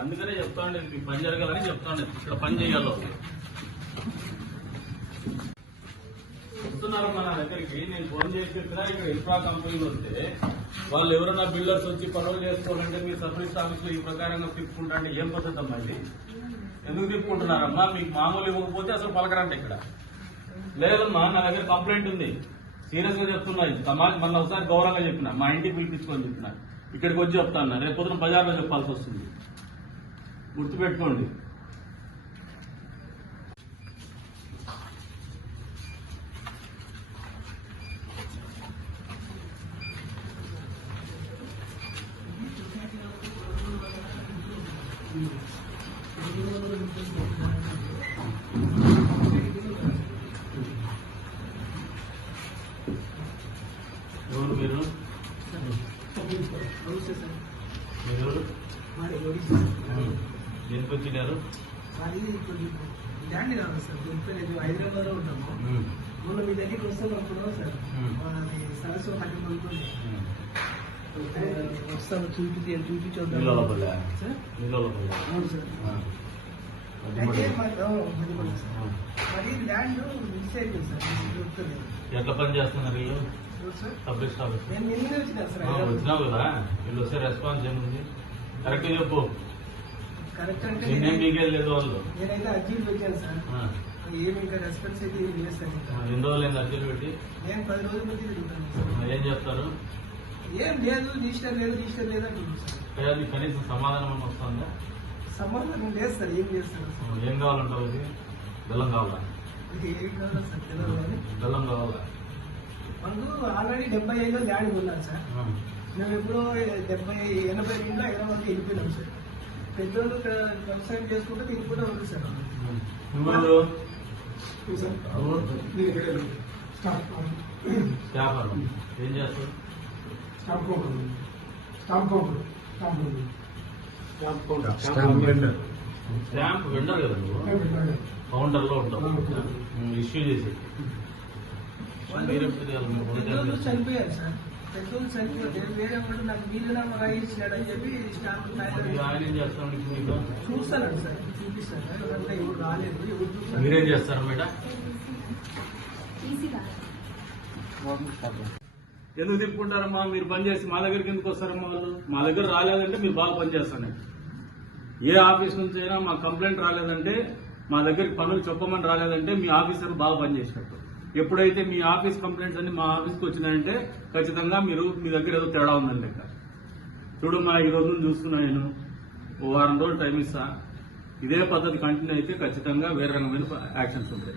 అందుకనే చెప్తా ఉండేది పని జరగాలని చెప్తా ఉండేది. ఇక్కడ పని చేయాలో వస్తున్నారు మన దగ్గరికి. నేను ఫోన్ చేసి చెప్పినా ఇక్కడ ఇన్ఫ్రా కంపెనీలు వస్తే వాళ్ళు ఎవరైనా బిల్డర్స్ వచ్చి పనులు చేసుకోవాలంటే మీ సర్వీస్ ఆఫీస్ లో ఈ ప్రకారంగా తిప్పుకుంటా అంటే ఏం పద్ధతి అమ్మా ఇది? ఎందుకు తిప్పుకుంటున్నారమ్మా? మీకు మామూలు ఇవ్వకపోతే అసలు పలకరంట ఇక్కడ. లేదమ్మా, నా దగ్గర కంప్లైంట్ ఉంది, సీరియస్ గా చెప్తున్నాయి. మొన్న ఒకసారి గౌరవంగా చెప్పిన, మా ఇంటికి పిలిపించుకొని చెప్పిన, ఇక్కడికి వచ్చి చెప్తాను. రేపు పొద్దున బజార్లో చెప్పాల్సి వస్తుంది, గుర్తుపెట్టుకోండి. ఎవరు మీరు? దేనికి వచ్చినారు? ల్యాండ్ కావాలి సార్, దొరకలేదు. హైదరాబాద్ లో ఉంటాము. మొన్న మీ దగ్గరికి వస్తాం అనుకున్నాం సార్. సరస్సు హట్టి కొనుక్కోండి వస్తాను, చూపించొద్దాం సార్. అవును సార్. మరి ల్యాండ్ మిస్ అయిపోయింది సార్, దొరుకుతలేదు. ఎట్లా పని చేస్తున్నారు వీళ్ళు? సబ్జెక్ట్ ఆఫీస్ వచ్చినావు కదా, వీళ్ళు వస్తే రెస్పాన్స్ ఏముంది? కరెక్ట్ చెప్పు. కరెక్ట్ అంటే నేనేం మీకేం వాళ్ళు. నేనైతే అర్జీలు పెట్టాను సార్, ఏమి ఇంకా రెస్పాన్స్ అయితే ఏం చేస్తాను. ఎన్ని రోజులు అర్జీలు పెట్టి? నేను 10 రోజుల బట్టి తిరుగుతాను. ఏం చెప్తారు? ఏం లేదు, రిజిస్టర్ లేదు, రిజిస్టర్ లేదు అంటున్నాను. కనీసం సమాధానం వస్తుందా? సమాధానం లేదు సార్. ఏం చేస్తారు? ఏం కావాలంటావు? ఇది బెల్లం కావాలా? ఏం కావాలా సార్? తెలియదు కానీ బెల్లం కావాలా? మనకు ఆల్రెడీ 75లో ల్యాండ్ కొన్నాను సార్. మేము ఎప్పుడో 80 హైదరాబాద్కి వెళ్ళిపోయినాం సార్. పెద్దోళ్ళు వ్యవసాయం చేసుకుంటే మీకు కూడా ఉంది సార్. ఏం చేస్తారు? స్టాంప్ వెండర్ కదా నువ్వు? కౌంటర్ లో ఉంటావు, ఇష్యూ చేసి. పెద్దోళ్ళు చనిపోయారు సార్. పెద్దోళ్ళు చనిపోయారు. వేరే వాడు నాకు వీలునామా రాయించాడు అని చెప్పి ఆయన ఏం చేస్తాను చూస్తానండి సార్, చూపిస్తాను. ఎవరంటే ఎవరు రాలేదు, ఎవరు చూస్తారు. మీరేం చేస్తారు మేడం? ఎందుకు తిప్పుకుంటారమ్మా? మీరు పని చేసి మా దగ్గరికి ఎందుకు వస్తారమ్మా? వాళ్ళు మా దగ్గర రాలేదంటే మీరు బాగా పనిచేస్తాను. ఏ ఆఫీస్ నుంచి అయినా మా కంప్లైంట్ రాలేదంటే, మా దగ్గరికి పనులు చెప్పమని రాలేదంటే మీ ఆఫీసర్ బాగా పనిచేసినట్టు. ఎప్పుడైతే మీ ఆఫీస్ కంప్లైంట్స్ అన్ని మా ఆఫీస్కి వచ్చినాయంటే ఖచ్చితంగా మీ దగ్గర ఏదో తేడా ఉందని లెక్క. చూడమ్మా, ఈ రోజు చూస్తున్నా, నేను ఓ వారం రోజులు టైం ఇస్తా. ఇదే పద్ధతి కంటిన్యూ అయితే ఖచ్చితంగా వేరే రకమైన యాక్షన్స్ ఉంటాయి.